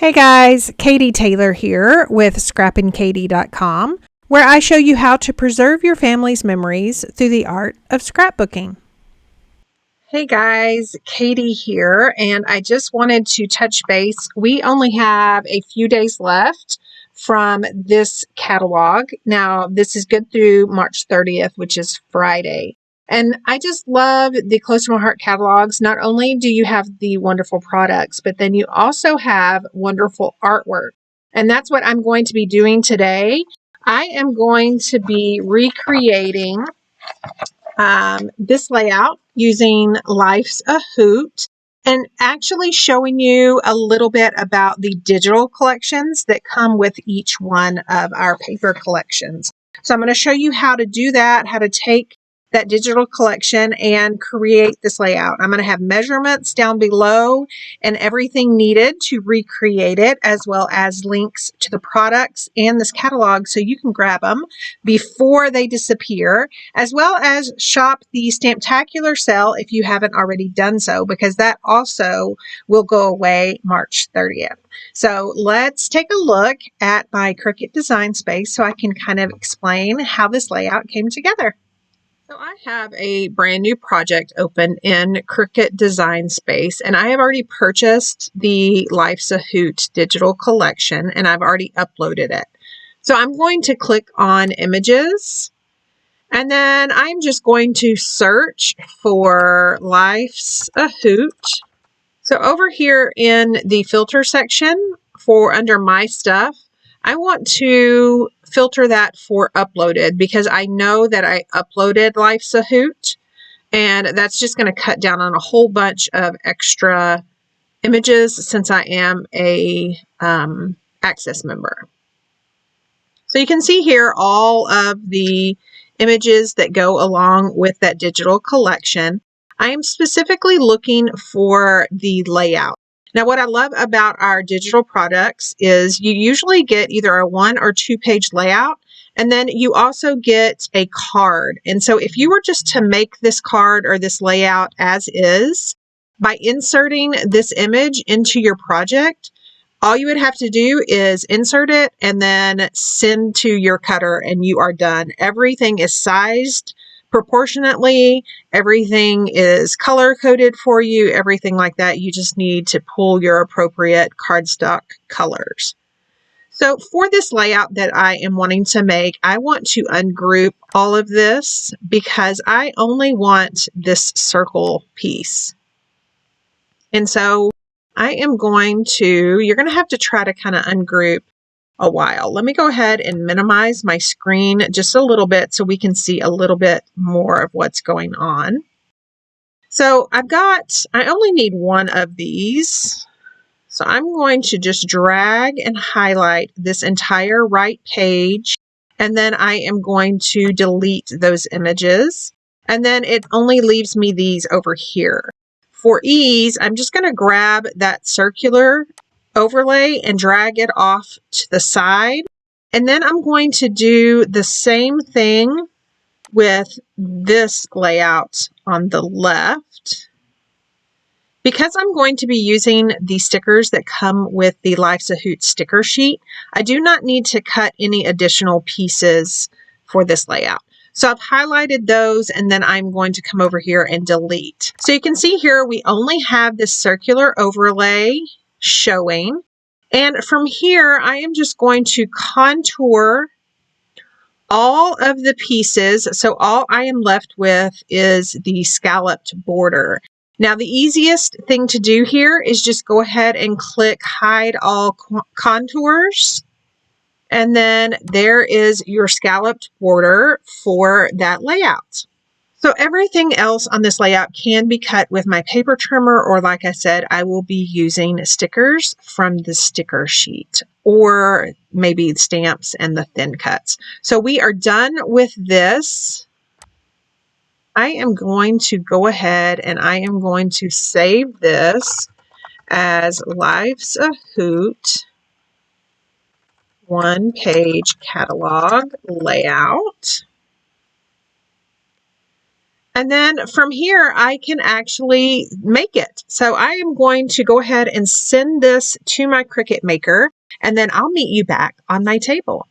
Hey guys, Katie Taylor here with scrappinkaty.com, where I show you how to preserve your family's memories through the art of scrapbooking. Hey guys, Katie here, and I just wanted to touch base. We only have a few days left from this catalog. Now, this is good through March 30th, which is Friday. And I just love the Close to My Heart catalogs. Not only do you have the wonderful products, but then you also have wonderful artwork. And that's what I'm going to be doing today. I am going to be recreating this layout using Life's a Hoot and actually showing you a little bit about the digital collections that come with each one of our paper collections. So I'm going to show you how to do that, how to take that digital collection and create this layout. I'm going to have measurements down below and everything needed to recreate it, as well as links to the products and this catalog so you can grab them before they disappear, as well as shop the Stamptacular sale if you haven't already done so, because that also will go away March 30th. So let's take a look at my Cricut design space so I can kind of explain how this layout came together. So I have a brand new project open in Cricut Design Space, and I have already purchased the Life's a Hoot Digital Collection, and I've already uploaded it. So I'm going to click on Images, and then I'm just going to search for Life's a Hoot. So over here in the filter section for under My Stuff, I want to filter that for uploaded because I know that I uploaded Life's a Hoot, and that's just going to cut down on a whole bunch of extra images since I am a Access member. So you can see here all of the images that go along with that digital collection. I am specifically looking for the layout. Now, what I love about our digital products is you usually get either a 1 or 2 page layout, and then you also get a card. And so if you were just to make this card or this layout as is, by inserting this image into your project, all you would have to do is insert it and then send to your cutter and you are done. Everything is sized proportionately. Everything is color coded for you, everything like that. You just need to pull your appropriate cardstock colors. So for this layout that I am wanting to make, I want to ungroup all of this because I only want this circle piece. And so I am going to, you're going to have to try to kind of ungroup a while. Let me go ahead and minimize my screen just a little bit so we can see a little bit more of what's going on. So I only need one of these. So I'm going to just drag and highlight this entire right page, and then I am going to delete those images, and then it only leaves me these over here. For ease, I'm just going to grab that circular overlay and drag it off to the side. And then I'm going to do the same thing with this layout on the left. Because I'm going to be using the stickers that come with the Life's a Hoot sticker sheet, I do not need to cut any additional pieces for this layout. So I've highlighted those, and then I'm going to come over here and delete. So you can see here we only have this circular overlay showing. And from here, I am just going to contour all of the pieces. So all I am left with is the scalloped border. Now, the easiest thing to do here is just go ahead and click Hide All Contours. And then there is your scalloped border for that layout. So everything else on this layout can be cut with my paper trimmer, or like I said, I will be using stickers from the sticker sheet, or maybe stamps and the thin cuts. So we are done with this. I am going to go ahead and I am going to save this as Life's a Hoot 1-page catalog layout. And then from here, I can actually make it. So I am going to go ahead and send this to my Cricut maker, and then I'll meet you back on my table.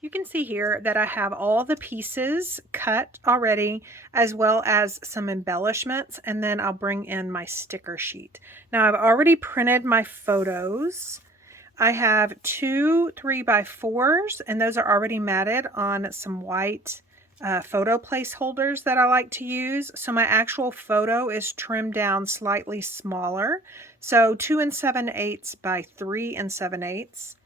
You can see here that I have all the pieces cut already, as well as some embellishments, and then I'll bring in my sticker sheet. Now I've already printed my photos. I have 2 3x4s, and those are already matted on some white photo placeholders that I like to use. So my actual photo is trimmed down slightly smaller. So 2 7/8 by 3 7/8.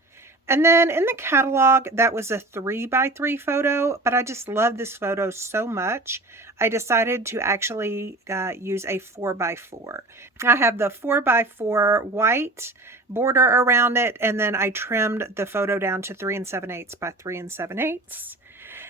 And then in the catalog, that was a 3x3 photo, but I just love this photo so much, I decided to actually use a 4x4. I have the 4x4 white border around it, and then I trimmed the photo down to 3 7/8 by 3 7/8.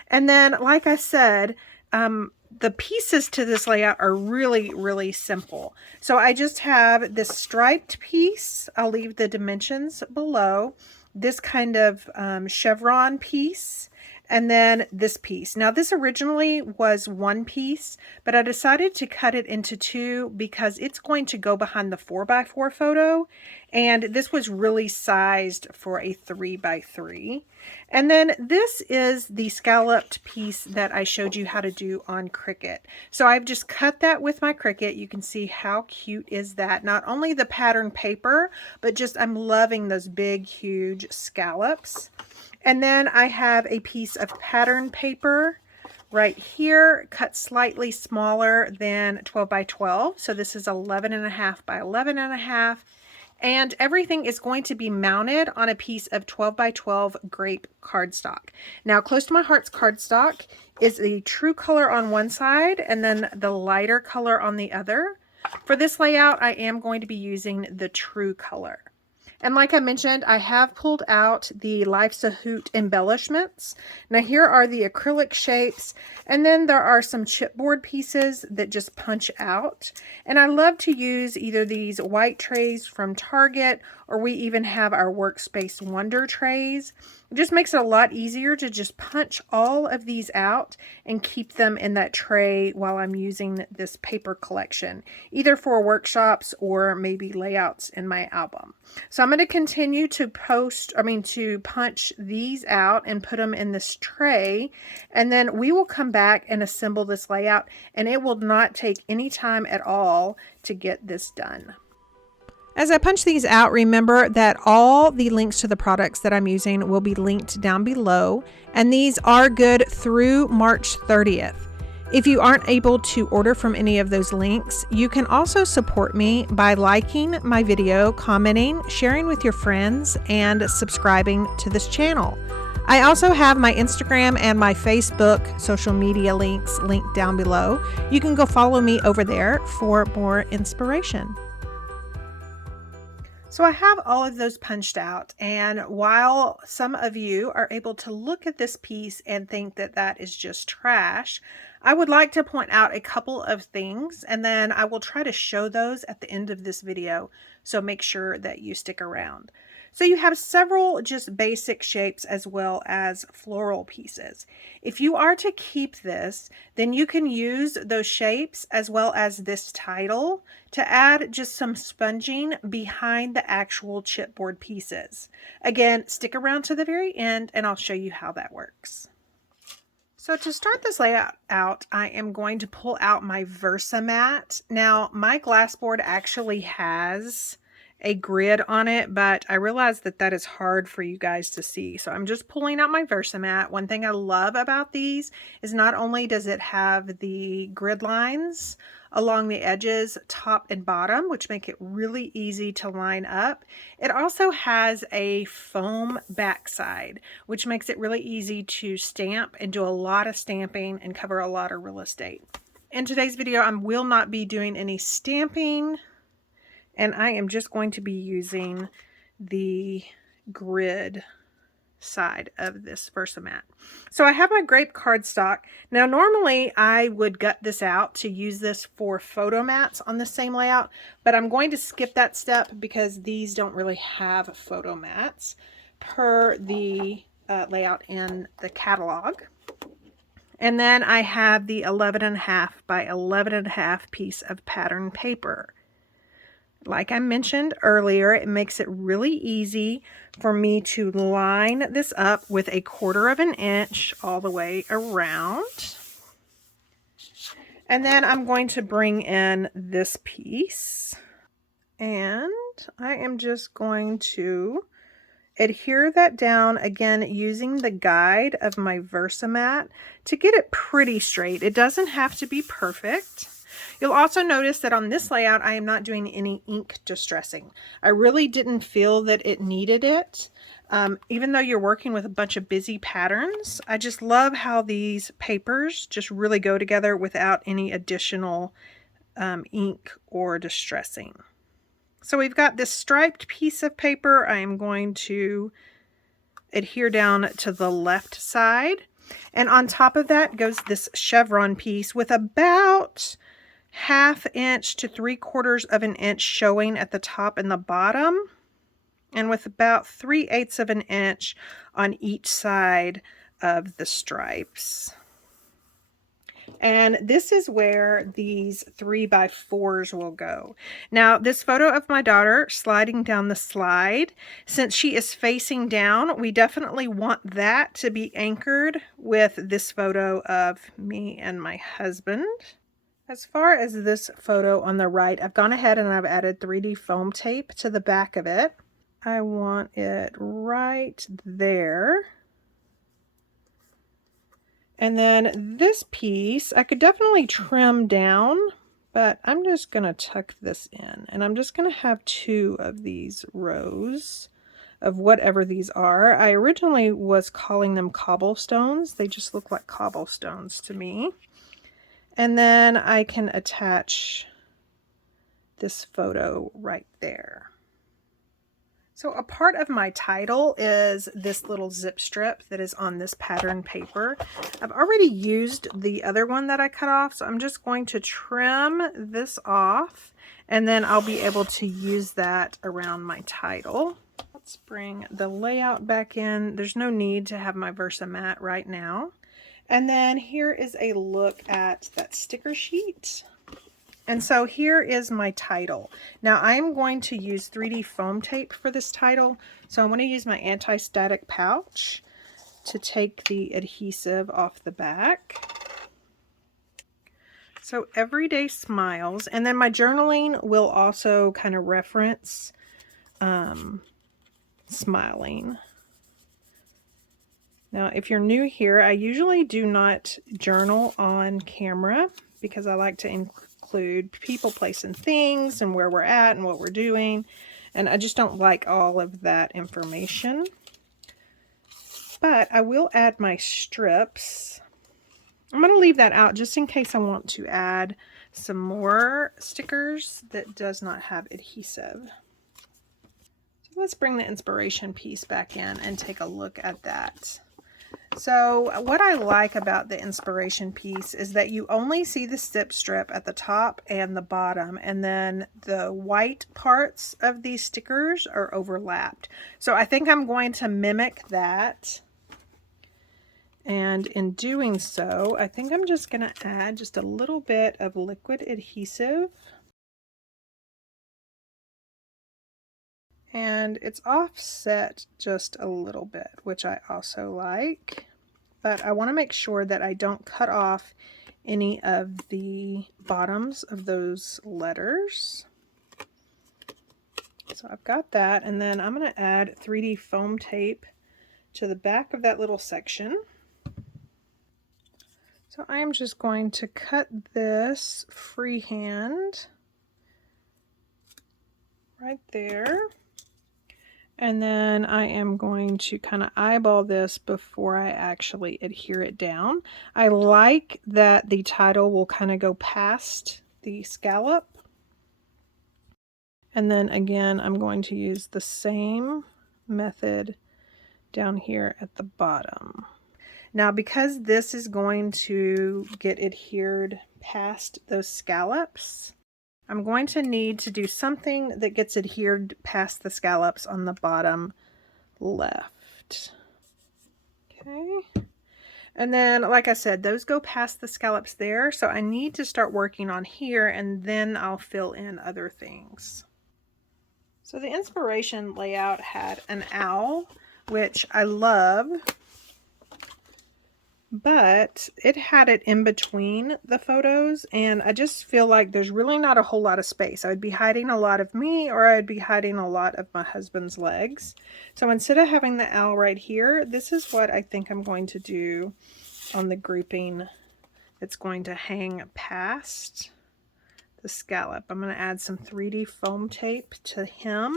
And then, like I said, the pieces to this layout are really, really simple. So I just have this striped piece. I'll leave the dimensions below. This kind of chevron piece, and then this piece. Now this originally was one piece, but I decided to cut it into two because it's going to go behind the 4x4 photo, and this was really sized for a 3x3. And then this is the scalloped piece that I showed you how to do on Cricut. So I've just cut that with my Cricut. You can see how cute is that. Not only the pattern paper, but just I'm loving those big, huge scallops. And then I have a piece of pattern paper right here, cut slightly smaller than 12x12. So this is 11.5 by 11.5. And everything is going to be mounted on a piece of 12x12 grape cardstock. Now, close to my heart's cardstock is the true color on one side and then the lighter color on the other. For this layout, I am going to be using the true color. And like I mentioned, I have pulled out the Life's a Hoot embellishments. Now here are the acrylic shapes, and then there are some chipboard pieces that just punch out. And I love to use either these white trays from Target, or we even have our Workspace Wonder trays. It just makes it a lot easier to just punch all of these out and keep them in that tray while I'm using this paper collection, either for workshops or maybe layouts in my album. So I'm going to continue to punch these out and put them in this tray, and then we will come back and assemble this layout, and it will not take any time at all to get this done. As I punch these out, remember that all the links to the products that I'm using will be linked down below, and these are good through March 30th. If you aren't able to order from any of those links, you can also support me by liking my video, commenting, sharing with your friends, and subscribing to this channel. I also have my Instagram and my Facebook social media links linked down below. You can go follow me over there for more inspiration. So I have all of those punched out, and while some of you are able to look at this piece and think that that is just trash, I would like to point out a couple of things, and then I will try to show those at the end of this video, so make sure that you stick around. So you have several just basic shapes as well as floral pieces. If you are to keep this, then you can use those shapes as well as this title to add just some sponging behind the actual chipboard pieces. Again, stick around to the very end and I'll show you how that works. So to start this layout out, I am going to pull out my Versamat. Now, my glass board actually has a grid on it, but I realize that that is hard for you guys to see. So I'm just pulling out my Versamat. One thing I love about these is not only does it have the grid lines along the edges, top and bottom, which make it really easy to line up. It also has a foam backside, which makes it really easy to stamp and do a lot of stamping and cover a lot of real estate. In today's video, I will not be doing any stamping, and I am just going to be using the grid side of this Versamat. So I have my grape cardstock. Now normally I would gut this out to use this for photo mats on the same layout, but I'm going to skip that step because these don't really have photo mats per the layout in the catalog. And then I have the 11.5 by 11.5 piece of pattern paper. Like I mentioned earlier, it makes it really easy for me to line this up with 1/4 of an inch all the way around. And then I'm going to bring in this piece, and I am just going to adhere that down again using the guide of my Versamat to get it pretty straight. It doesn't have to be perfect. You'll also notice that on this layout I am not doing any ink distressing. I really didn't feel that it needed it. Even though you're working with a bunch of busy patterns, I just love how these papers just really go together without any additional ink or distressing. So we've got this striped piece of paper. I am going to adhere down to the left side. And on top of that goes this chevron piece with about 1/2 inch to 3/4 of an inch showing at the top and the bottom, and with about 3/8 of an inch on each side of the stripes. And this is where these 3x4s will go. Now, this photo of my daughter sliding down the slide, since she is facing down, we definitely want that to be anchored with this photo of me and my husband. As far as this photo on the right, I've gone ahead and I've added 3D foam tape to the back of it. I want it right there. And then this piece, I could definitely trim down, but I'm just going to tuck this in. And I'm just going to have 2 of these rows of whatever these are. I originally was calling them cobblestones. They just look like cobblestones to me. And then I can attach this photo right there. So a part of my title is this little zip strip that is on this pattern paper. I've already used the other one that I cut off, so I'm just going to trim this off, and then I'll be able to use that around my title. Let's bring the layout back in. There's no need to have my Versamat right now. And then here is a look at that sticker sheet. And so here is my title. Now I'm going to use 3D foam tape for this title. So I'm going to use my anti-static pouch to take the adhesive off the back. So Everyday Smiles. And then my journaling will also kind of reference smiling. Now, if you're new here, I usually do not journal on camera because I like to include people, place, and things, and where we're at and what we're doing. And I just don't like all of that information. But I will add my strips. I'm going to leave that out just in case I want to add some more stickers that does not have adhesive. So let's bring the inspiration piece back in and take a look at that. So what I like about the inspiration piece is that you only see the zip strip at the top and the bottom, and then the white parts of these stickers are overlapped. So I think I'm going to mimic that. And in doing so, I think I'm just going to add just a little bit of liquid adhesive. And it's offset just a little bit, which I also like. But I want to make sure that I don't cut off any of the bottoms of those letters. So I've got that, and then I'm going to add 3D foam tape to the back of that little section. So I am just going to cut this freehand right there. And then I am going to kind of eyeball this before I actually adhere it down. I like that the title will kind of go past the scallop. And then again, I'm going to use the same method down here at the bottom. Now, because this is going to get adhered past those scallops, I'm going to need to do something that gets adhered past the scallops on the bottom left. Okay. And then, like I said, those go past the scallops there. So I need to start working on here, and then I'll fill in other things. So the inspiration layout had an owl, which I love, but it had it in between the photos, and I just feel like there's really not a whole lot of space. I would be hiding a lot of me, or I'd be hiding a lot of my husband's legs. So instead of having the owl right here, this is what I think I'm going to do on the grouping that's going to hang past the scallop. I'm going to add some 3D foam tape to him.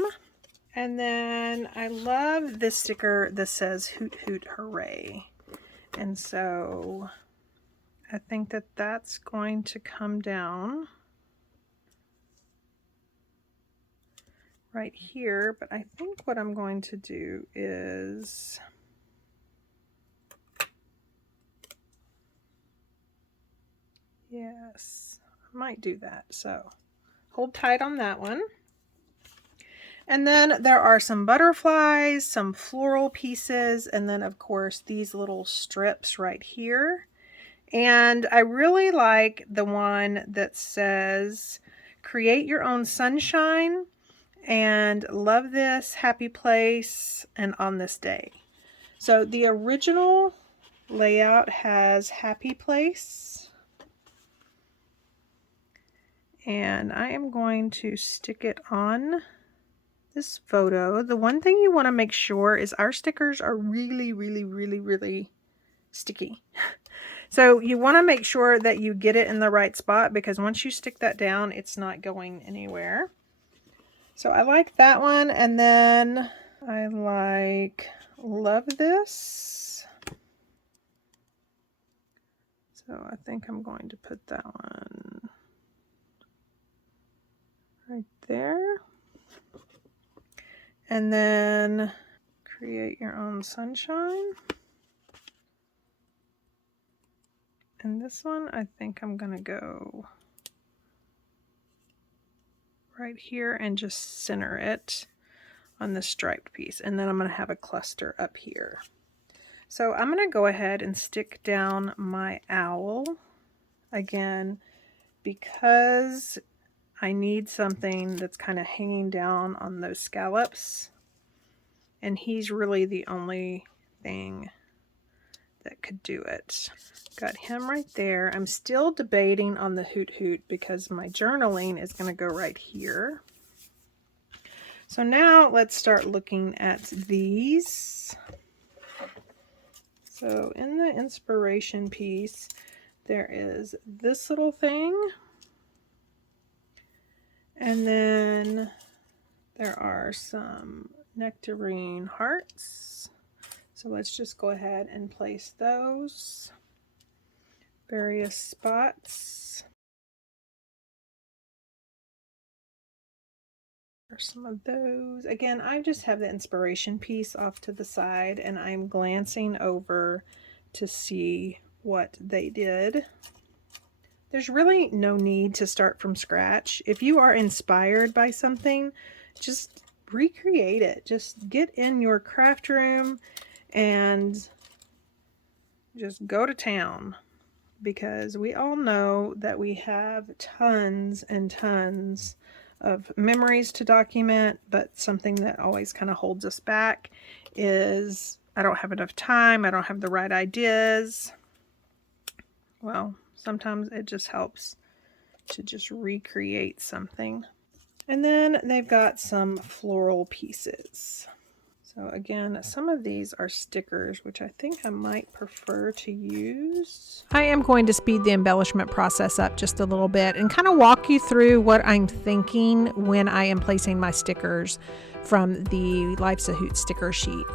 And then I love this sticker that says Hoot Hoot Hooray. And so I think that that's going to come down right here, but I think what I'm going to do is yes, I might do that. So hold tight on that one. And then there are some butterflies, some floral pieces, and then of course these little strips right here. And I really like the one that says, create your own sunshine and love this happy place and on this day. So the original layout has happy place. And I am going to stick it on this photo. The one thing you want to make sure is our stickers are really sticky. So you want to make sure that you get it in the right spot, because once you stick that down, it's not going anywhere. So I like that one. And then I like love this. So I think I'm going to put that one right there. And then create your own sunshine. And this one, I think I'm going to go right here and just center it on the striped piece. And then I'm going to have a cluster up here. So I'm going to go ahead and stick down my owl again, because I need something that's kind of hanging down on those scallops, and he's really the only thing that could do it. Got him right there. I'm still debating on the Hoot Hoot because my journaling is going to go right here. So now let's start looking at these. So in the inspiration piece, there is this little thing. And then there are some nectarine hearts. So let's just go ahead and place those various spots. There's some of those. Again, I just have the inspiration piece off to the side, and I'm glancing over to see what they did. There's really no need to start from scratch. If you are inspired by something, just recreate it. Just get in your craft room and just go to town, because we all know that we have tons and tons of memories to document, but something that always kind of holds us back is I don't have enough time, I don't have the right ideas. Well, sometimes it just helps to just recreate something. And then they've got some floral pieces. So again, some of these are stickers, which I think I might prefer to use. I am going to speed the embellishment process up just a little bit and kind of walk you through what I'm thinking when I am placing my stickers from the Life's a Hoot sticker sheet.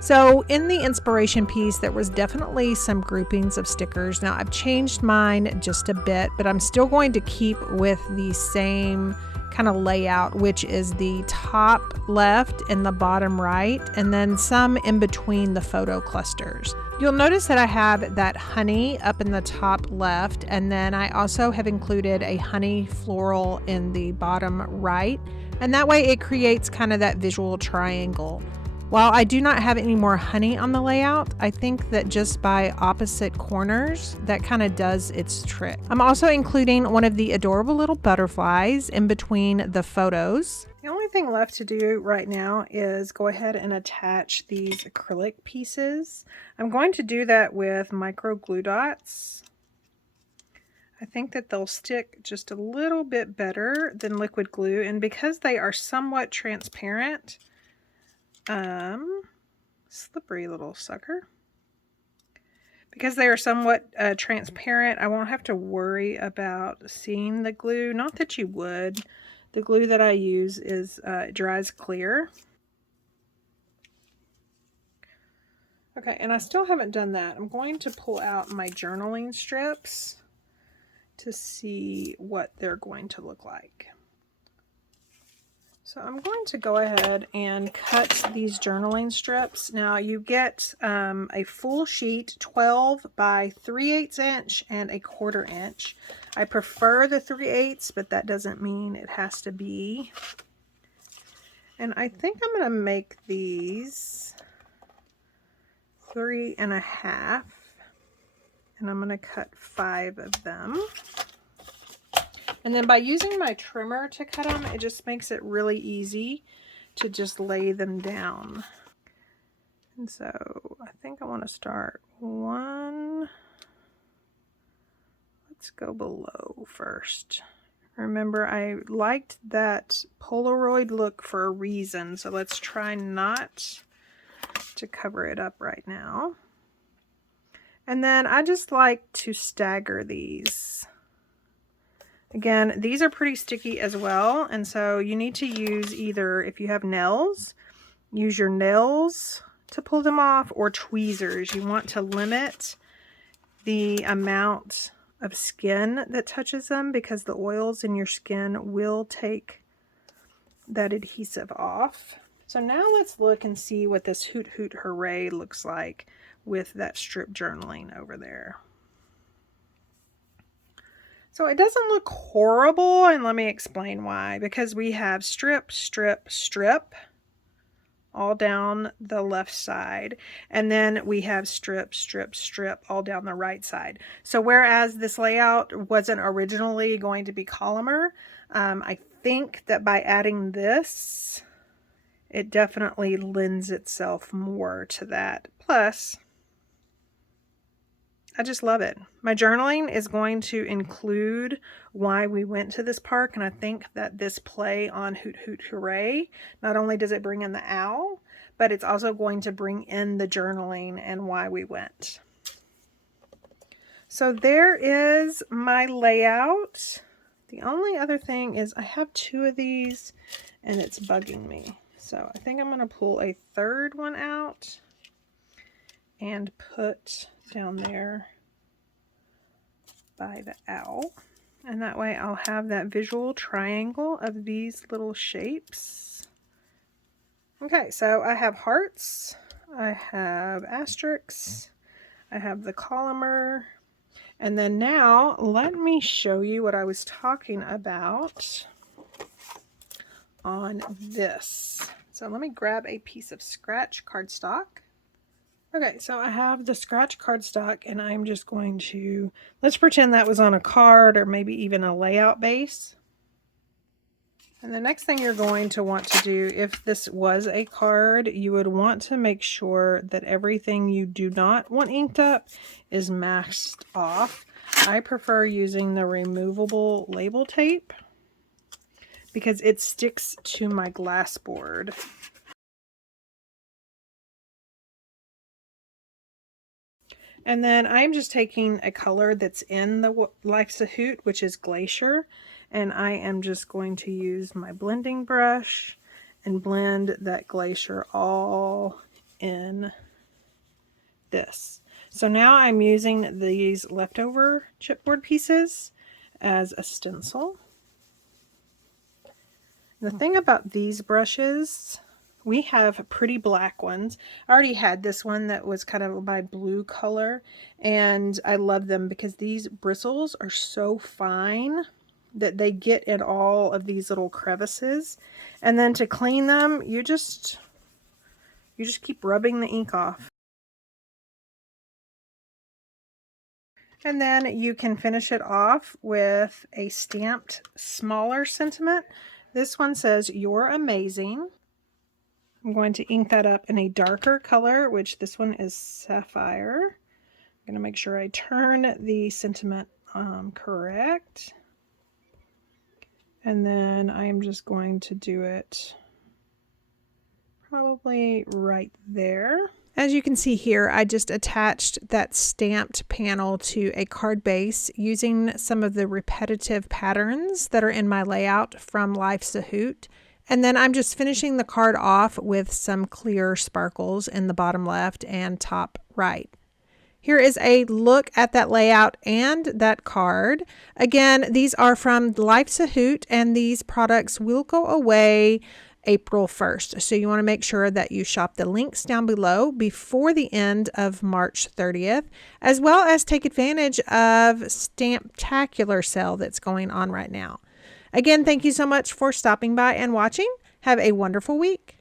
So in the inspiration piece, there was definitely some groupings of stickers. Now I've changed mine just a bit, but I'm still going to keep with the same kind of layout, which is the top left and the bottom right, and then some in between the photo clusters. You'll notice that I have that honey up in the top left, and then I also have included a honey floral in the bottom right, and that way it creates kind of that visual triangle. While I do not have any more honey on the layout, I think that just by opposite corners, that kind of does its trick. I'm also including one of the adorable little butterflies in between the photos. The only thing left to do right now is go ahead and attach these acrylic pieces. I'm going to do that with micro glue dots. I think that they'll stick just a little bit better than liquid glue, and because they are somewhat transparent, slippery little sucker. Because they are somewhat transparent, I won't have to worry about seeing the glue. Not that you would. The glue that I use is dries clear. Okay, and I still haven't done that. I'm going to pull out my journaling strips to see what they're going to look like. So I'm going to go ahead and cut these journaling strips. Now you get a full sheet, 12 by 3/8 inch and 1/4 inch. I prefer the 3/8, but that doesn't mean it has to be. And I think I'm going to make these 3.5, and I'm going to cut 5 of them. And then by using my trimmer to cut them, it just makes it really easy to just lay them down. And so I think I want to start one. Let's go below first. Remember, I liked that Polaroid look for a reason, so let's try not to cover it up right now. And then I just like to stagger these. Again, these are pretty sticky as well, and so you need to use either, if you have nails, use your nails to pull them off, or tweezers. You want to limit the amount of skin that touches them, because the oils in your skin will take that adhesive off. So now let's look and see what this Hoot Hoot Hooray looks like with that strip journaling over there. So it doesn't look horrible, and let me explain why. Because we have strip, strip, strip all down the left side, and then we have strip, strip, strip all down the right side. So whereas this layout wasn't originally going to be columnar, I think that by adding this, it definitely lends itself more to that. Plus, I just love it. My journaling is going to include why we went to this park, and I think that this play on Hoot Hoot Hooray, not only does it bring in the owl, but it's also going to bring in the journaling and why we went. So there is my layout. The only other thing is I have 2 of these and it's bugging me. So I think I'm going to pull a third one out and put down there by the owl, and that way I'll have that visual triangle of these little shapes. Okay, so I have hearts, I have asterisks, I have the columnar, and then now let me show you what I was talking about on this. So let me grab a piece of scratch cardstock. Okay, so I have the scratch cardstock, and I'm just going to, let's pretend that was on a card or maybe even a layout base. And the next thing you're going to want to do, if this was a card, you would want to make sure that everything you do not want inked up is masked off. I prefer using the removable label tape because it sticks to my glass board. And then I'm just taking a color that's in the Life's a Hoot, which is Glacier, and I am just going to use my blending brush and blend that Glacier all in this. So now I'm using these leftover chipboard pieces as a stencil. The thing about these brushes, we have pretty black ones. I already had this one that was kind of my blue color, and I love them because these bristles are so fine that they get in all of these little crevices. And then to clean them, you just You just keep rubbing the ink off. And then you can finish it off with a stamped smaller sentiment. This one says, "You're amazing." I'm going to ink that up in a darker color, which this one is sapphire. I'm going to make sure I turn the sentiment correct. And then I'm just going to do it probably right there. As you can see here, I just attached that stamped panel to a card base using some of the repetitive patterns that are in my layout from Life's a Hoot. And then I'm just finishing the card off with some clear sparkles in the bottom left and top right. Here is a look at that layout and that card. Again, these are from Life's a Hoot, and these products will go away April 1st. So you want to make sure that you shop the links down below before the end of March 30th, as well as take advantage of Stamptacular sale that's going on right now. Again, thank you so much for stopping by and watching. Have a wonderful week.